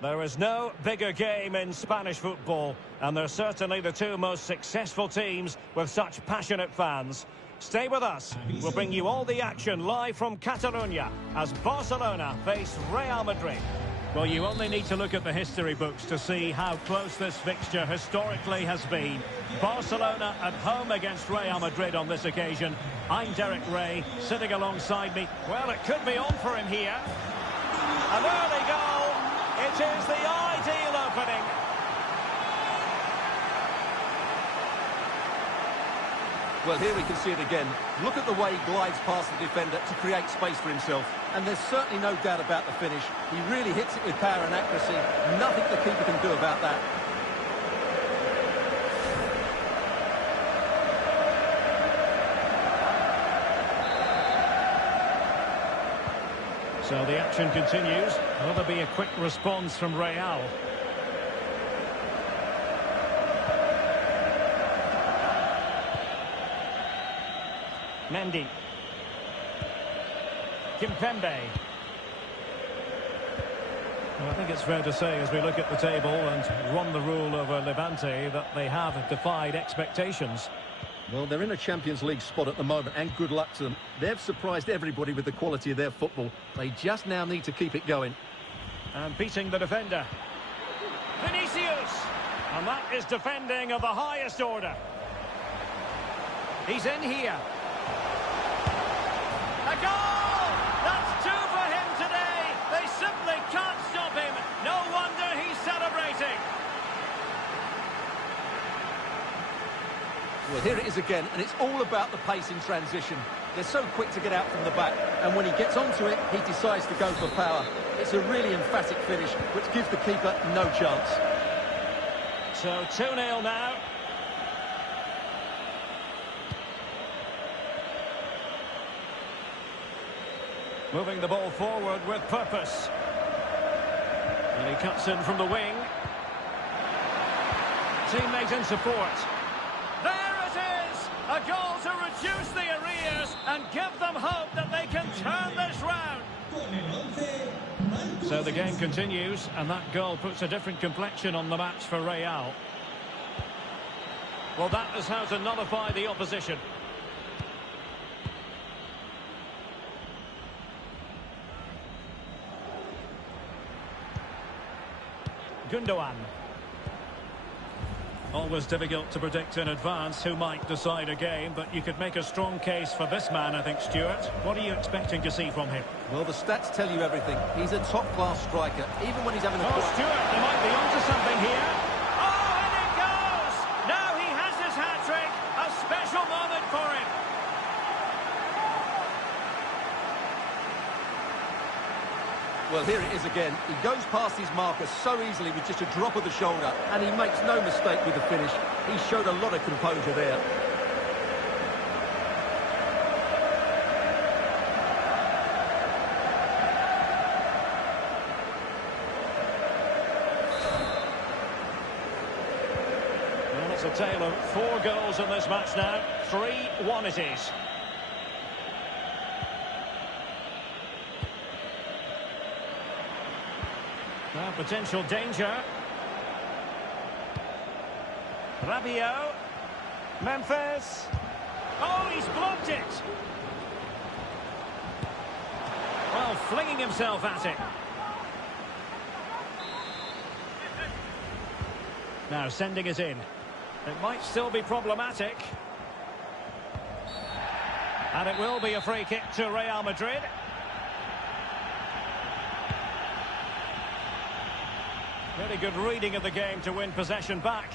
There is no bigger game in Spanish football, and they're certainly the two most successful teams with such passionate fans. Stay with us. We'll bring you all the action live from Catalonia as Barcelona face Real Madrid. Well, you only need to look at the history books to see how close this fixture historically has been. Barcelona at home against Real Madrid on this occasion. I'm Derek Ray, sitting alongside me. Well, it could be on for him here. An early goal. It is the ideal opening. Well, here we can see it again. Look at the way he glides past the defender to create space for himself. And there's certainly no doubt about the finish. He really hits it with power and accuracy. Nothing the keeper can do about that. So the action continues. Will there be a quick response from Real? Mendy. Kimpembe. Well, I think it's fair to say, as we look at the table and run the rule over Levante, that they have defied expectations. Well, they're in a Champions League spot at the moment, and good luck to them. They've surprised everybody with the quality of their football. They just now need to keep it going. And beating the defender. Vinicius! And that is defending of the highest order. He's in here. A goal! That's two for him today. They simply can't stop him. No wonder he's celebrating. Well, here it is again, and it's all about the pace in transition. They're so quick to get out from the back, and when he gets onto it, he decides to go for power. It's a really emphatic finish, which gives the keeper no chance. So 2-0 now. Moving the ball forward with purpose. And he cuts in from the wing. Teammate in support. There it is! A goal to reduce the arrears and give them hope that they can turn this round. So the game continues, and that goal puts a different complexion on the match for Real. Well, that is how to nullify the opposition. Gundogan. Always difficult to predict in advance who might decide a game, but you could make a strong case for this man, I think, Stuart. What are you expecting to see from him? Well, the stats tell you everything. He's a top-class striker, even when he's having a... Oh, Stuart, they might be onto something here. Oh, and it goes! Now he has his hat-trick. A special moment for him. Well, here it is again. He goes past his marker so easily with just a drop of the shoulder, and he makes no mistake with the finish. He showed a lot of composure there. Well, it's a tale of 4 goals in this match now. 3-1 it is. Now, potential danger. Rabiot. Memphis. Oh, he's blocked it. Well, flinging himself at it. Now, sending it in. It might still be problematic. And it will be a free kick to Real Madrid. Very good reading of the game to win possession back.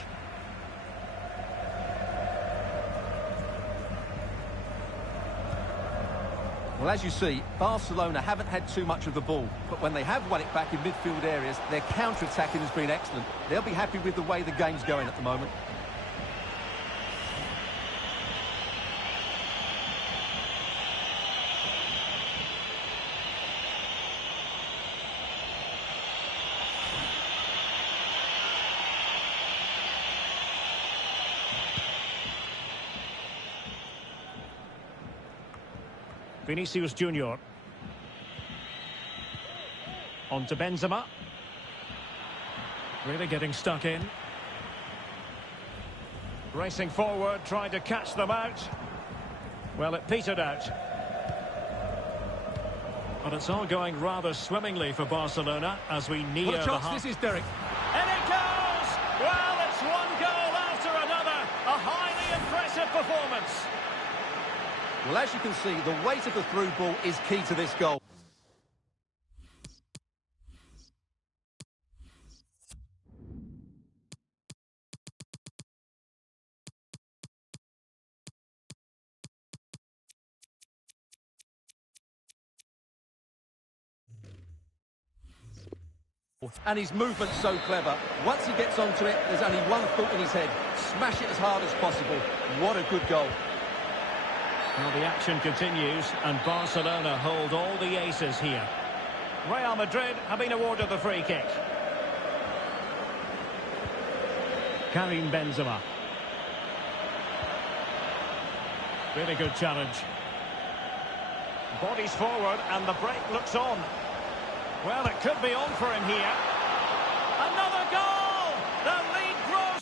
Well, as you see, Barcelona haven't had too much of the ball, but when they have won it back in midfield areas, their counter-attacking has been excellent. They'll be happy with the way the game's going at the moment. Vinicius Junior. On to Benzema. Really getting stuck in. Racing forward, trying to catch them out. Well, it petered out. But it's all going rather swimmingly for Barcelona as we near What a the chance half. this is, Derek. And it goes! Well, it's one goal after another. A highly impressive performance. Well, as you can see, the weight of the through ball is key to this goal. And his movement's so clever. Once he gets onto it, there's only one thought in his head. Smash it as hard as possible. What a good goal. Well, the action continues, and Barcelona hold all the aces here. Real Madrid have been awarded the free kick. Karim Benzema. Really good challenge. Bodies forward, and the break looks on. Well, it could be on for him here. Another goal! The lead grows.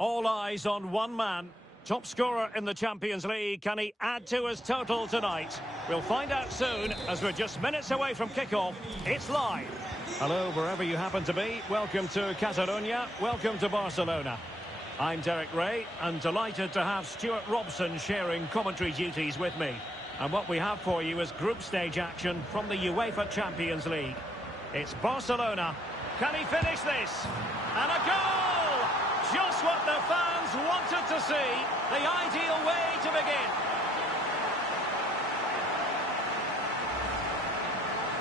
All eyes on one man. Top scorer in the Champions League. Can he add to his total tonight? We'll find out soon as we're just minutes away from kickoff. It's live. Hello, wherever you happen to be. Welcome to Catalonia. Welcome to Barcelona. I'm Derek Ray and delighted to have Stuart Robson sharing commentary duties with me. And what we have for you is group stage action from the UEFA Champions League. It's Barcelona. Can he finish this? And a goal! Just what the fans wanted to see. The ideal way to begin.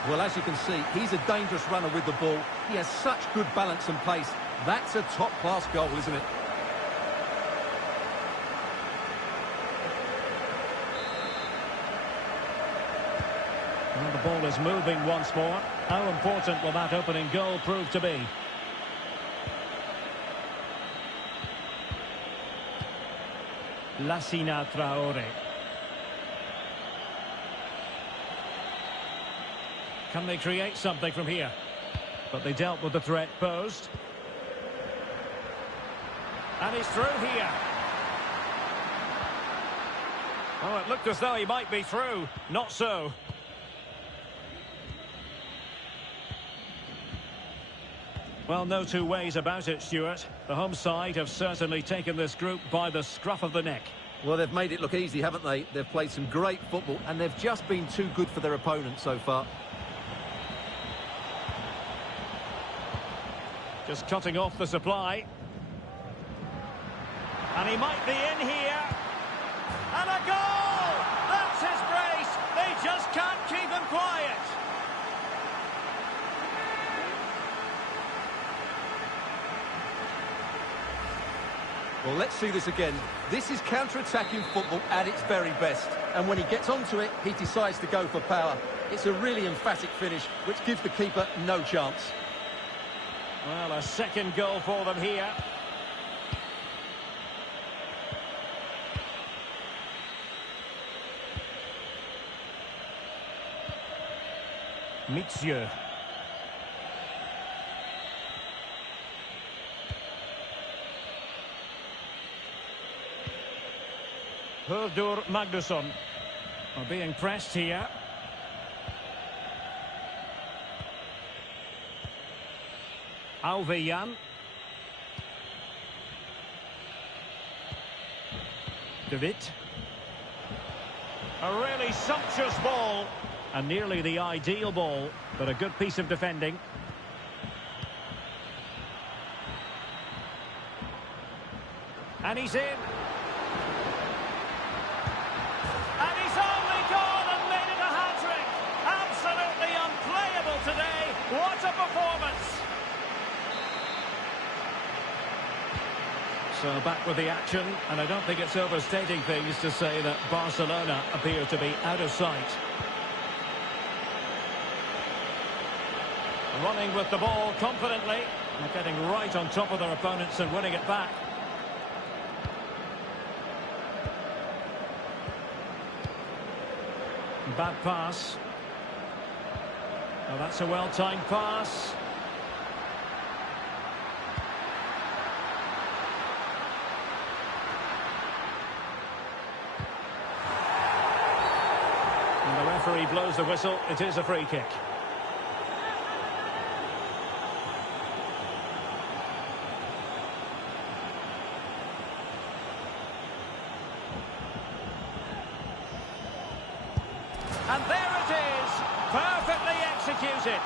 Well, as you can see, he's a dangerous runner with the ball. He has such good balance and pace. That's a top-class goal, isn't it? Well, the ball is moving once more. How important will that opening goal prove to be? Lassina Traore. Can they create something from here? But they dealt with the threat posed. And he's through here. Oh, it looked as though he might be through. Not so. Well, no two ways about it, Stuart. The home side have certainly taken this group by the scruff of the neck. Well, they've made it look easy, haven't they? They've played some great football, and they've just been too good for their opponents so far. Just cutting off the supply. And he might be in here. And a goal! That's his brace! They just can't keep him quiet. Well, let's see this again. This is counter-attacking football at its very best. And when he gets onto it, he decides to go for power. It's a really emphatic finish, which gives the keeper no chance. Well, a second goal for them here. m.y.a. Hurdur Magnusson are being pressed here. Alvejan. De Witt. A really sumptuous ball. And nearly the ideal ball, but a good piece of defending. And he's in. And he's only gone and made it a hat-trick. Absolutely unplayable today. What a performance. So back with the action, and I don't think it's overstating things to say that Barcelona appear to be out of sight. Running with the ball confidently, and getting right on top of their opponents and winning it back. Bad pass. Oh, that's a well-timed pass. And the referee blows the whistle. It is a free kick. And there it is, perfectly executed.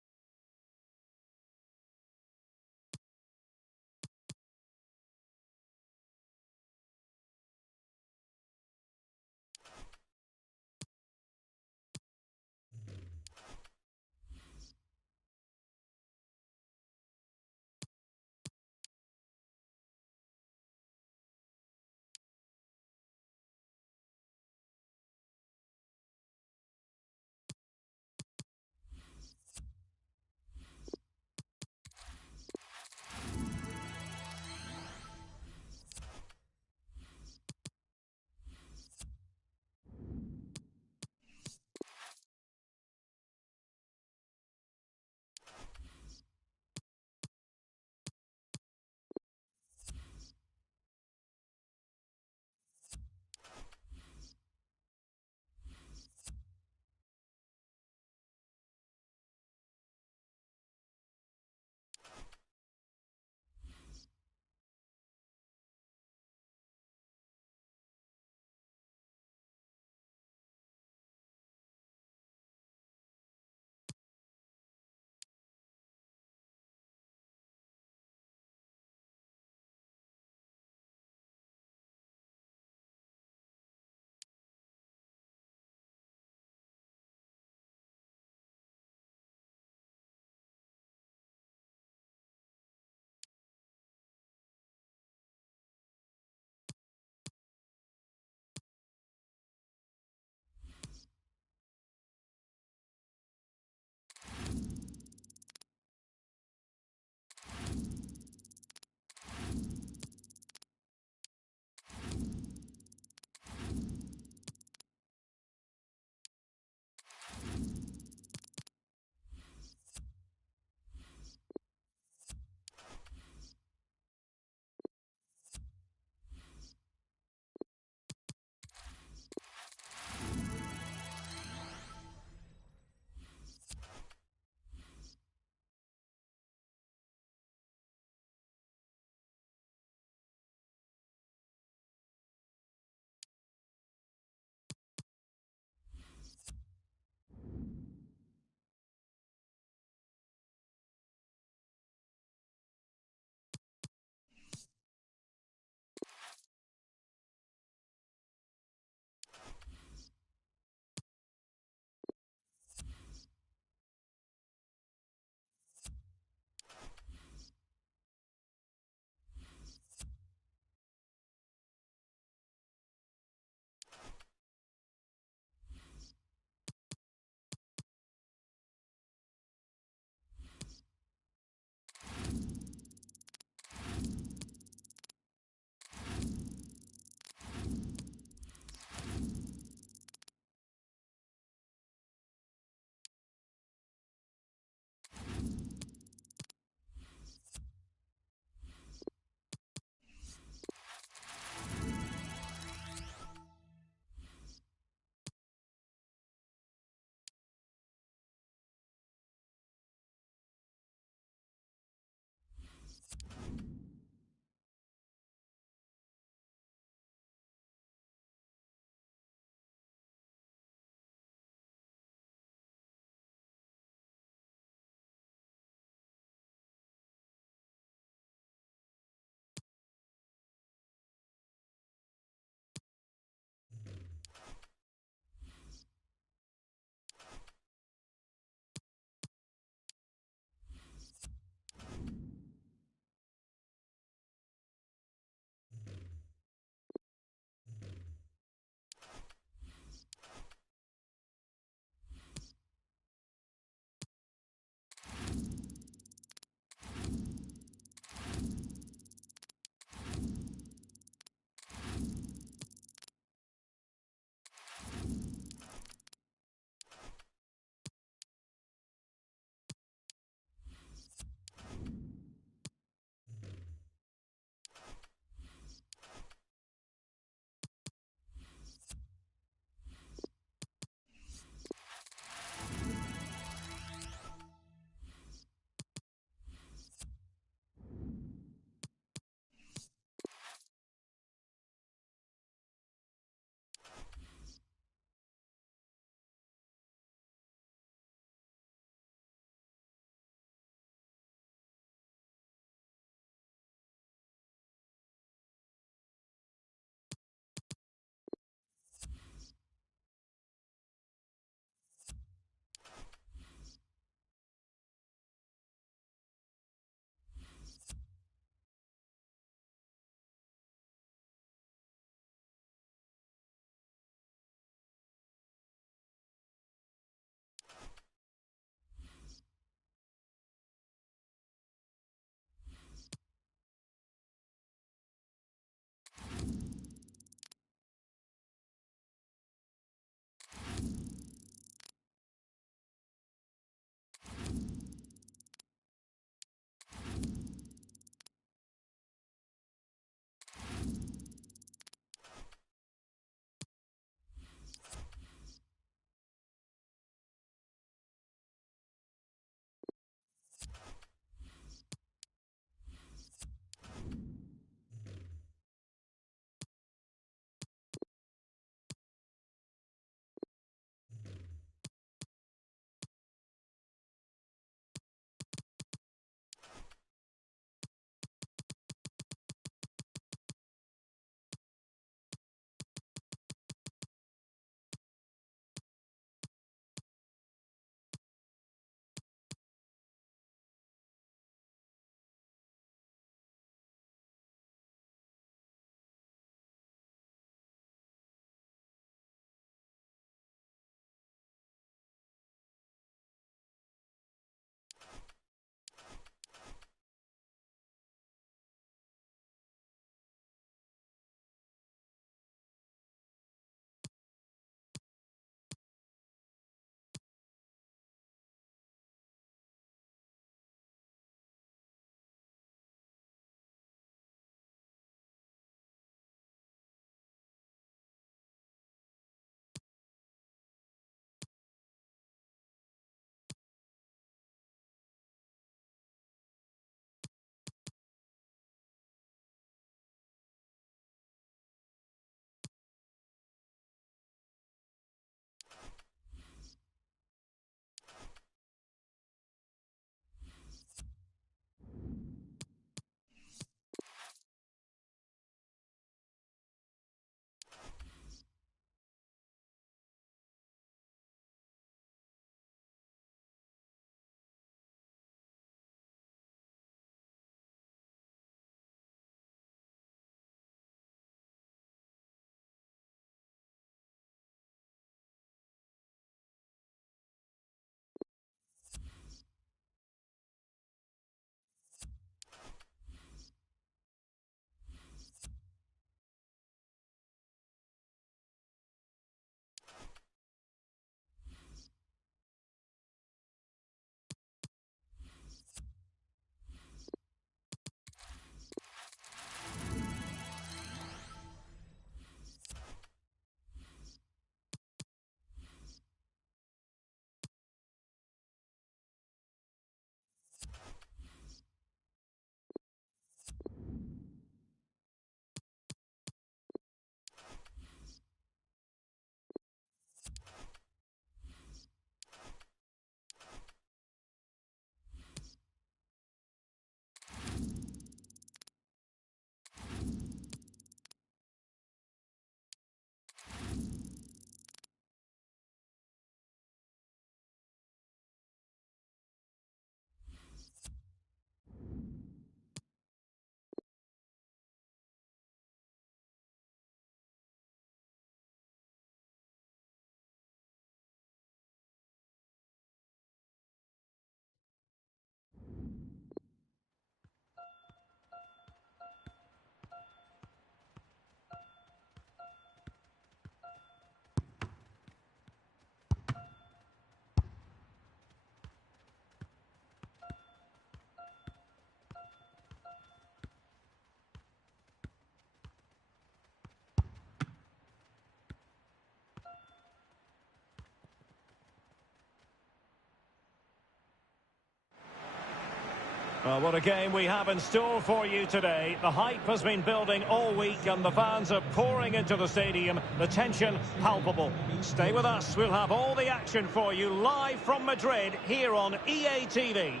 Well, what a game we have in store for you today. The hype has been building all week and the fans are pouring into the stadium. The tension palpable. Stay with us. We'll have all the action for you live from Madrid here on EA TV.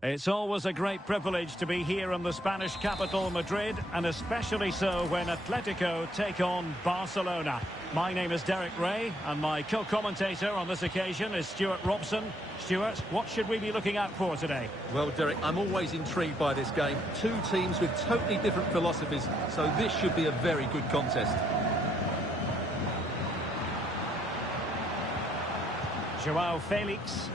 It's always a great privilege to be here in the Spanish capital, Madrid, and especially so when Atletico take on Barcelona. My name is Derek Ray, and my co-commentator on this occasion is Stuart Robson. Stuart, what should we be looking out for today? Well, Derek, I'm always intrigued by this game. Two teams with totally different philosophies, so this should be a very good contest. Joao Felix.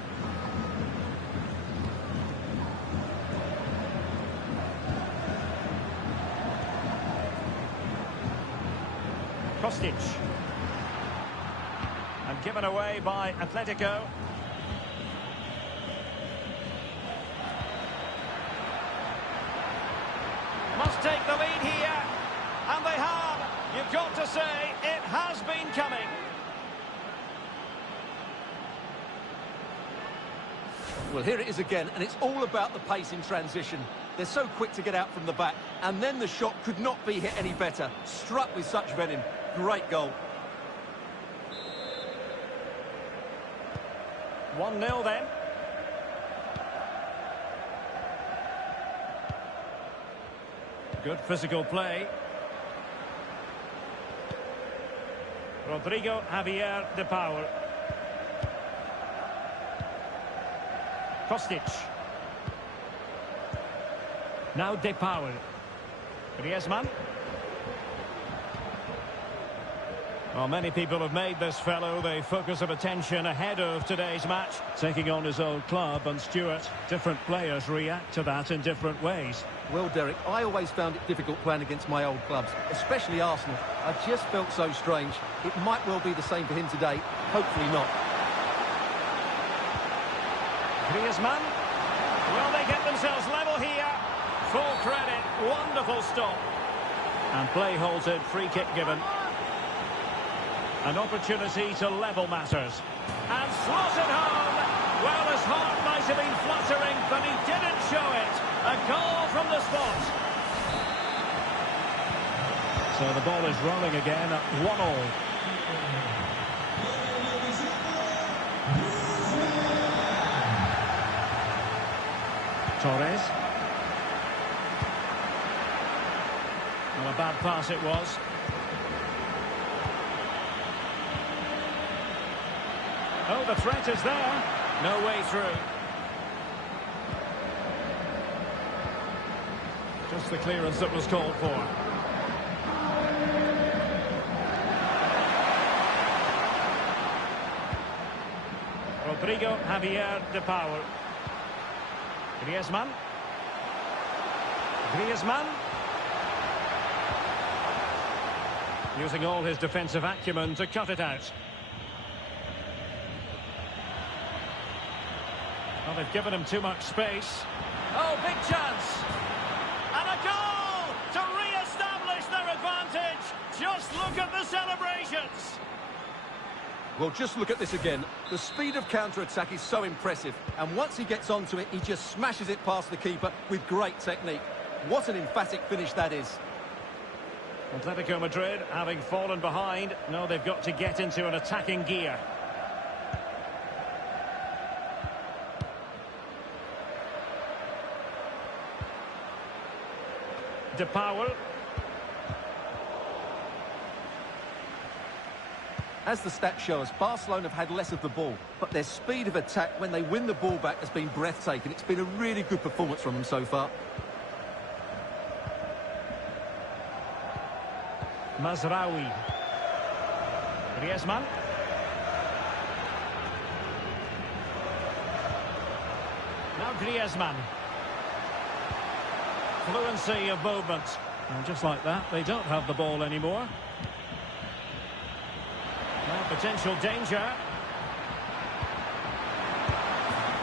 Kostic. And given away by Atletico. Must take the lead here. And they have. You've got to say, it has been coming. Well, here it is again, and it's all about the pace in transition. They're so quick to get out from the back, and then the shot could not be hit any better. Struck with such venom. Great goal. 1-0 then. Good physical play. Rodrigo Javier de Paul. Kostic. Now De Paul. Griezmann. Well, many people have made this fellow the focus of attention ahead of today's match, taking on his old club. And Stuart, different players react to that in different ways. Well, Derek, I always found it difficult playing against my old clubs, especially Arsenal. I just felt so strange. It might well be the same for him today. Hopefully not. Griezmann. Will they get themselves level here? Full credit. Wonderful stop. And play halted. Free kick given. An opportunity to level matters. And slotted home. Well, his heart might have been fluttering, but he didn't show it. A goal from the spot. So the ball is rolling again at 1-1. Torres. Well, a bad pass it was. Oh, the threat is there. No way through. Just the clearance that was called for. Rodrigo Javier de Paul. Griezmann. Griezmann. Using all his defensive acumen to cut it out. Well, they've given him too much space. Oh, big chance. And a goal to re-establish their advantage. Just look at the celebrations. Well, just look at this again. The speed of counter-attack is so impressive. And once he gets onto it, he just smashes it past the keeper with great technique. What an emphatic finish that is. Atletico Madrid, having fallen behind, know they've got to get into an attacking gear. De Paul. As the stats show us, Barcelona have had less of the ball, but their speed of attack when they win the ball back has been breathtaking. It's been a really good performance from them so far. Mazraoui. Griezmann. Now Griezmann. Fluency of movement. And just like that, they don't have the ball anymore. Now potential danger.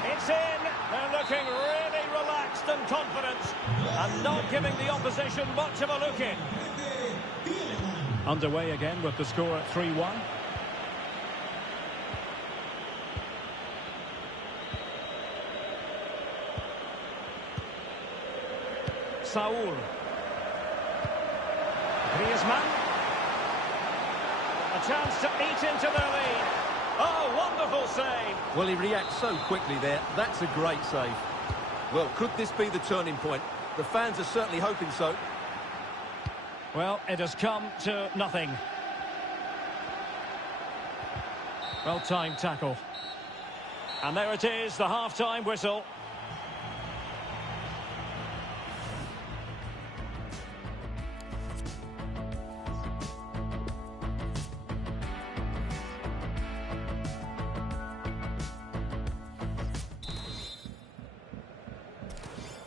It's in. They're looking really relaxed and confident. And not giving the opposition much of a look in. Underway again with the score at 3-1. Saul. Griezmann. A chance to eat into their lead. Oh, wonderful save. Well, he reacts so quickly there. That's a great save. Well, could this be the turning point? The fans are certainly hoping so. Well, it has come to nothing. Well-timed tackle. And there it is, the half-time whistle.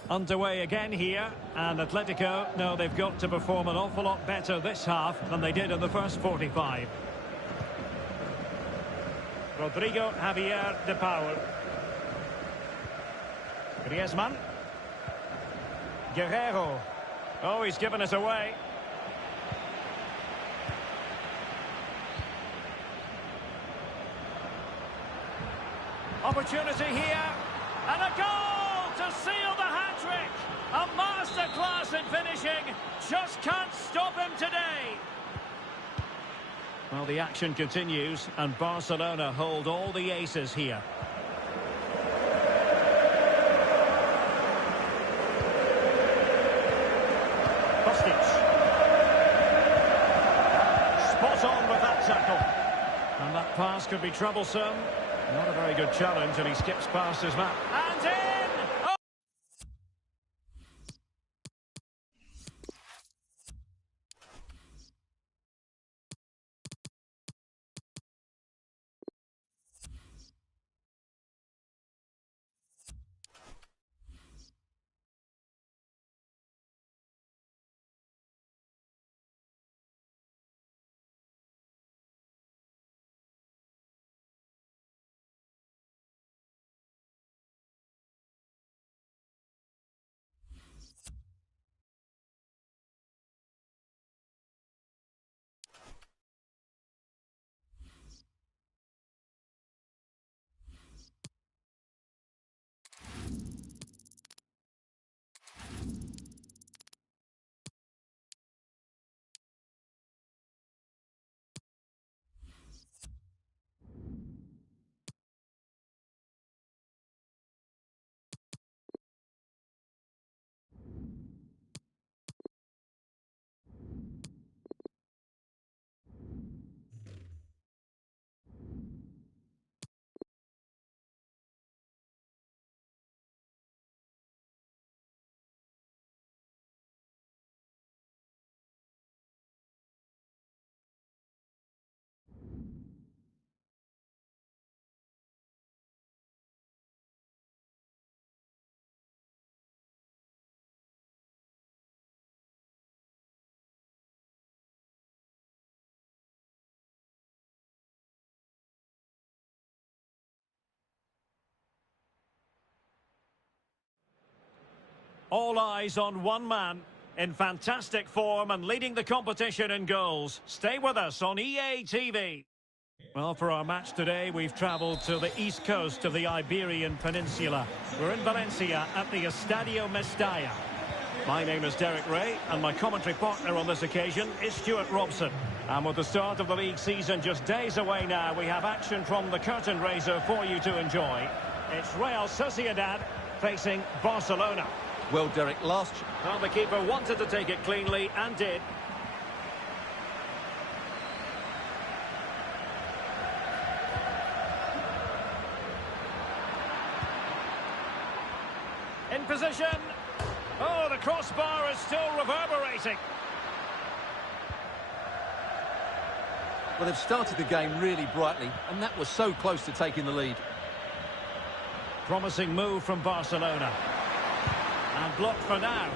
Underway again here, and Atletico know they've got to perform an awful lot better this half than they did in the first 45. Rodrigo Javier de Paul. Griezmann. Guerrero. Oh, he's given it away. Opportunity here, and a goal to seal the hat-trick. A masterclass in finishing. Just can't stop him today. Well, the action continues, and Barcelona hold all the aces here. Kostic. Spot on with that tackle. And that pass could be troublesome. Not a very good challenge, and he skips past his man. And in! Oh! All eyes on one man, in fantastic form and leading the competition in goals. Stay with us on EA TV. Well, for our match today, we've travelled to the east coast of the Iberian Peninsula. We're in Valencia at the Estadio Mestalla. My name is Derek Ray, and my commentary partner on this occasion is Stuart Robson. And with the start of the league season just days away now, we have action from the curtain raiser for you to enjoy. It's Real Sociedad facing Barcelona. Well, Derek, well, the keeper wanted to take it cleanly and did. In position. Oh, the crossbar is still reverberating. Well, they've started the game really brightly, and that was so close to taking the lead. Promising move from Barcelona. And blocked for now.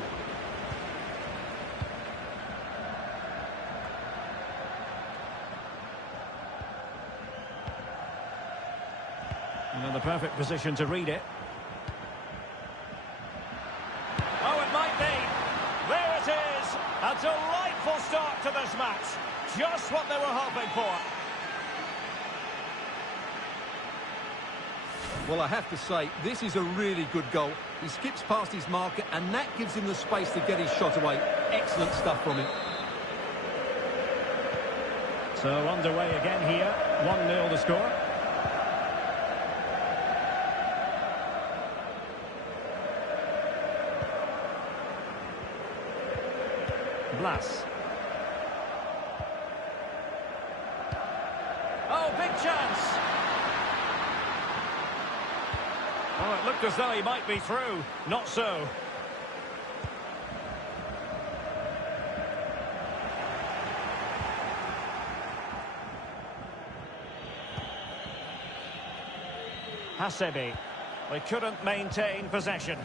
And the perfect position to read it. Oh, it might be. There it is. A delightful start to this match. just what they were hoping for. Well, I have to say, this is a really good goal. He skips past his marker, and that gives him the space to get his shot away. Excellent stuff from him. So underway again here. 1-0 the score. Blas. Oh, big chance. Oh, it looked as though he might be through. Not so. Hasby. They couldn't maintain possession.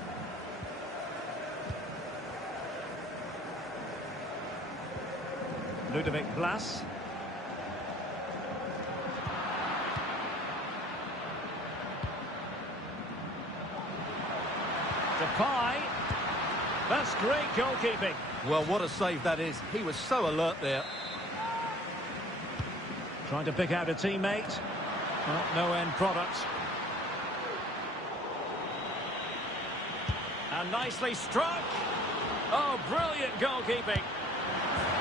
Blas. That's great goalkeeping. Well, what a save that is. He was so alert there. Trying to pick out a teammate. Well, no end product. And nicely struck. Oh, brilliant goalkeeping.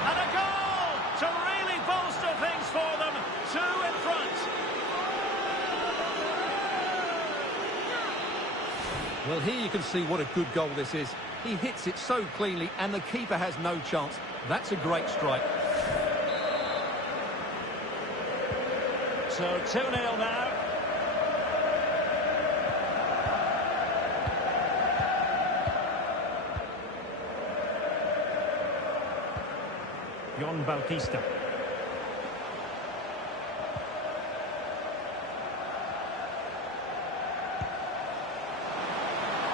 And a goal to really bolster things for them. 2 in front. Well, here you can see what a good goal this is. He hits it so cleanly, and the keeper has no chance. That's a great strike. So 2-0 now. Jon Bautista.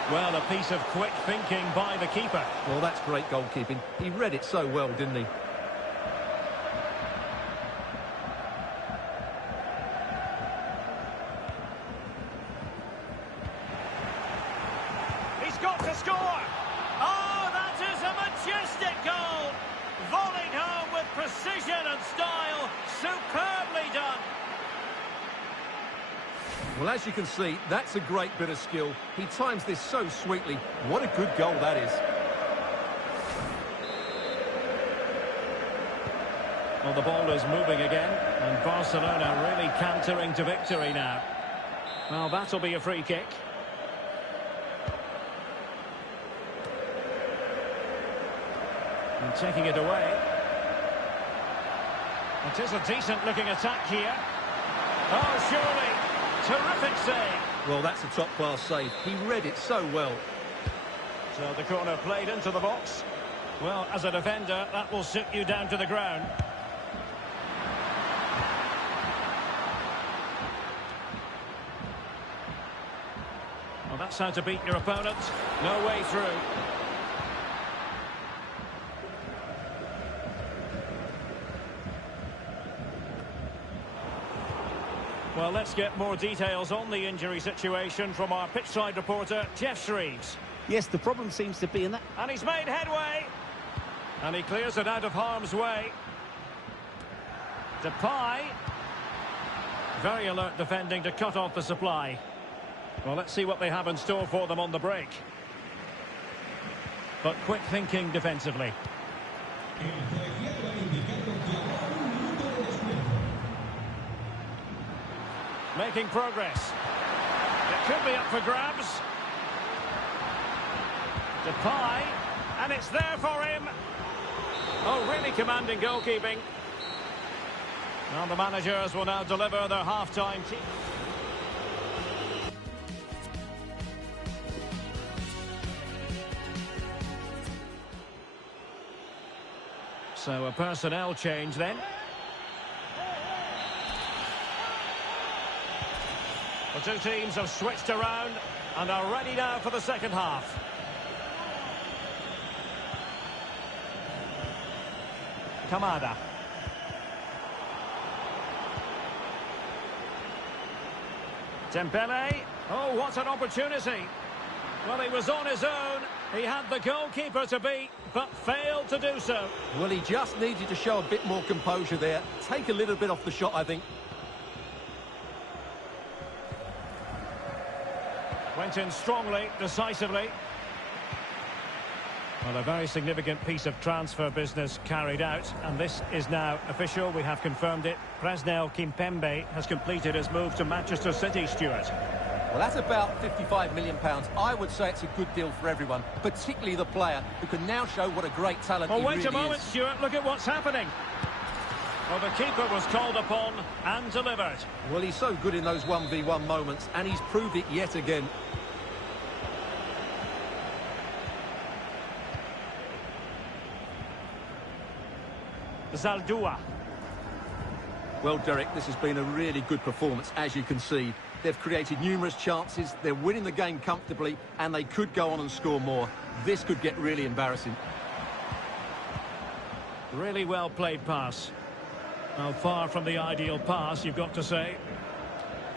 Well, a piece of quick thinking by the keeper. Well, that's great goalkeeping. He read it so well, didn't he? He's got to score! Oh, that is a majestic goal! Volleyed home with precision and style. Superbly done. Well, as you can see, that's a great bit of skill. He times this so sweetly. What a good goal that is. Well, the ball is moving again, and Barcelona really cantering to victory now. Well, that'll be a free kick. And taking it away. It is a decent-looking attack here. Oh, surely. Terrific save. Well, that's a top-class save. He read it so well. So the corner played into the box. Well, as a defender, that will sit you down to the ground. Well, that's how to beat your opponent. No way through. Well, let's get more details on the injury situation from our pitchside reporter, Jeff Shreves. Yes, the problem seems to be in that. And he's made headway. And he clears it out of harm's way. Depay. Very alert defending to cut off the supply. Well, let's see what they have in store for them on the break. But quick thinking defensively. Making progress. It could be up for grabs. Depay. And it's there for him. Oh, really commanding goalkeeping. And the managers will now deliver their half-time team. So a personnel change then. The two teams have switched around and are ready now for the second half. Kamada. Dembele. Oh, what an opportunity. Well, he was on his own, He had the goalkeeper to beat, but failed to do so. Well, he just needed to show a bit more composure there. Take a little bit off the shot, I think. Went in strongly, decisively. Well, a very significant piece of transfer business carried out, and this is now official. We have confirmed it. Presnel Kimpembe has completed his move to Manchester City, Stuart. Well, that's about £55 million. I would say it's a good deal for everyone, particularly the player, who can now show what a great talent he really is. Wait a moment, Stuart. Look at what's happening. Well, the keeper was called upon and delivered. Well, he's so good in those 1v1 moments, and he's proved it yet again. Zaldua. Well, Derek, this has been a really good performance, as you can see. They've created numerous chances, they're winning the game comfortably, and they could go on and score more. This could get really embarrassing. Really well played pass. Well, far from the ideal pass, you've got to say.